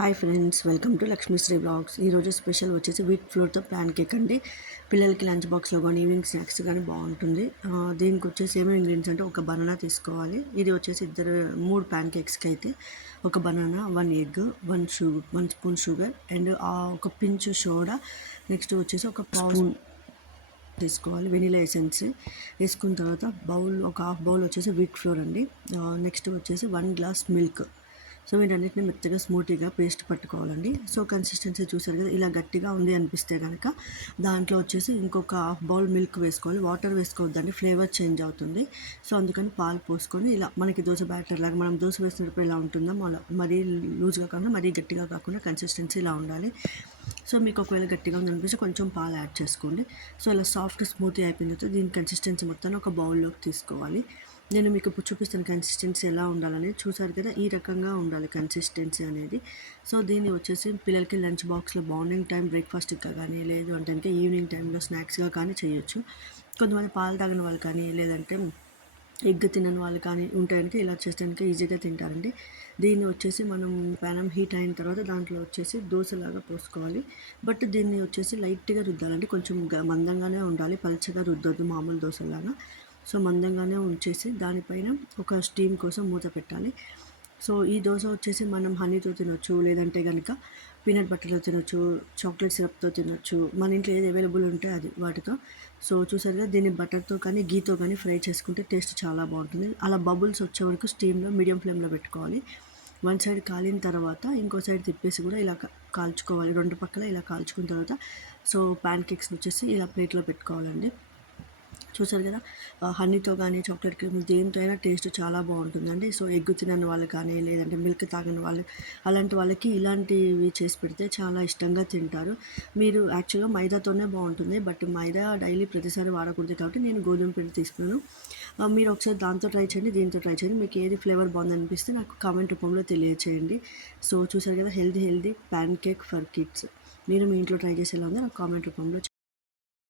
Hi friends welcome to Lakshmisri blogs. ఈరోజు special వచ్చేసి wheat ఫ్లోర్తో ప్యాన్ కేక్ అండి. పిల్లలకి లంచ్ బాక్స్లో కానీ ఈవినింగ్ స్నాక్స్ కానీ బాగుంటుంది. దీనికి వచ్చేసి ఏమేమి ఇంగ్రీడియంట్స్ అంటే ఒక బనానా తీసుకోవాలి. ఇది వచ్చేసి ఇద్దరు మూడు ప్యాన్ కేక్స్కి అయితే ఒక banana one egg one sugar one spoon sugar and ఒక పించ్ సోడా. నెక్స్ట్ వచ్చేసి ఒక స్పూన్. తీసుకోవాలి వెనిలా ఎసెన్స్. వేసుకున్న తర్వాత బౌల్ ఒక హాఫ్ బౌల్ వచ్చేసి వీట్ ఫ్లోర్ అండి. నెక్స్ట్ వచ్చేసి వన్ గ్లాస్ మిల్క్. సో వీటన్నిటిని మెత్తగా స్మూతీగా పేస్ట్ పట్టుకోవాలండి. సో కన్సిస్టెన్సీ చూసారు కదా ఇలా గట్టిగా ఉంది అనిపిస్తే కనుక దాంట్లో వచ్చేసి ఇంకొక హాఫ్ బౌల్ మిల్క్ వేసుకోవాలి. వాటర్ వేసుకోవద్దండి ఫ్లేవర్ చేంజ్ అవుతుంది. సో అందుకని పాలు పోసుకొని ఇలా మనకి దోశ బ్యాటర్ లాగా మనం దోశ వేసినప్పుడు ఎలా ఉంటుందో మరీ లూజ్గా కాకుండా మరీ గట్టిగా కాకుండా కన్సిస్టెన్సీ ఇలా ఉండాలి. సో మీకు ఒకవేళ గట్టిగా ఉందనిపిస్తే కొంచెం పాలు యాడ్ చేసుకోండి. సో ఇలా సాఫ్ట్ స్మూతీ అయిపోయిన తర్వాత దీని కన్సిస్టెన్సీ మొత్తాన్ని ఒక బౌల్లోకి తీసుకోవాలి. నేను మీకు ఇప్పుడు చూపిస్తాను కన్సిస్టెన్సీ ఎలా ఉండాలని చూసారు కదా ఈ రకంగా ఉండాలి కన్సిస్టెన్సీ అనేది. సో దీన్ని వచ్చేసి పిల్లలకి లంచ్ బాక్స్లో మార్నింగ్ టైం బ్రేక్ఫాస్ట్గా కానీ లేదు అంటే కనుక ఈవినింగ్ టైంలో స్నాక్స్గా కానీ చేయొచ్చు. కొంతమంది పాలు తాగిన వాళ్ళు కానీ లేదంటే ఎగ్ తినని వాళ్ళు కానీ ఉంటాయనికి ఇలా చేస్తానికి ఈజీగా తింటారండి. దీన్ని వచ్చేసి మనం పెనం హీట్ అయిన తర్వాత దాంట్లో వచ్చేసి దోశలాగా పోసుకోవాలి. బట్ దీన్ని వచ్చేసి లైట్గా రుద్దాలండి. కొంచెం మందంగానే ఉండాలి. పలచగా రుద్దొద్దు మామూలు దోశలాగా. సో మందంగానే ఉంచేసి దానిపైన ఒక స్టీమ్ కోసం మూత పెట్టాలి. సో ఈ దోశ వచ్చేసి మనం హనీతో తినొచ్చు లేదంటే కనుక పీనట్ బట్టర్లో తినొచ్చు చాక్లెట్ సిరప్తో తినొచ్చు. మన ఇంట్లో ఏది అవైలబుల్ ఉంటే అది వాటితో. సో చూసారు కదా దీన్ని బటర్తో కానీ గీతో కానీ ఫ్రై చేసుకుంటే టేస్ట్ చాలా బాగుంటుంది. అలా బబుల్స్ వచ్చే వరకు స్టీమ్లో మీడియం ఫ్లేమ్లో పెట్టుకోవాలి. వన్ సైడ్ కాలిన తర్వాత ఇంకో సైడ్ తిప్పేసి కూడా ఇలా కాల్చుకోవాలి. రెండు పక్కల ఇలా కాల్చుకున్న తర్వాత సో ప్యాన్ కేక్స్ వచ్చేసి ఇలా ప్లేట్లో పెట్టుకోవాలండి. చూసారు కదా? హనీతో కానీ చాక్లెట్ క్రీమ్ దేంతో అయినా టేస్ట్ చాలా బాగుంటుందండి. సో ఎగ్ తినని వాళ్ళు కానీ లేదంటే మిల్క్ తాగని వాళ్ళు అలాంటి వాళ్ళకి ఇలాంటివి చేసి పెడితే చాలా ఇష్టంగా తింటారు. మీరు యాక్చువల్గా మైదాతోనే బాగుంటుంది. బట్ మైదా డైలీ ప్రతిసారి వాడకూడదు కాబట్టి నేను గోధుమ పిండి తీసుకున్నాను. మీరు ఒకసారి దాంతో ట్రై చేయండి దీంతో ట్రై చేయండి. మీకు ఏది ఫ్లేవర్ బాగుంది అనిపిస్తే నాకు కామెంట్ రూపంలో తెలియచేయండి. సో చూసారు కదా? Healthy healthy pancake for kids మీరు మీ ఇంట్లో ట్రై చేసేలా ఉందో? నాకు కామెంట్ రూపంలో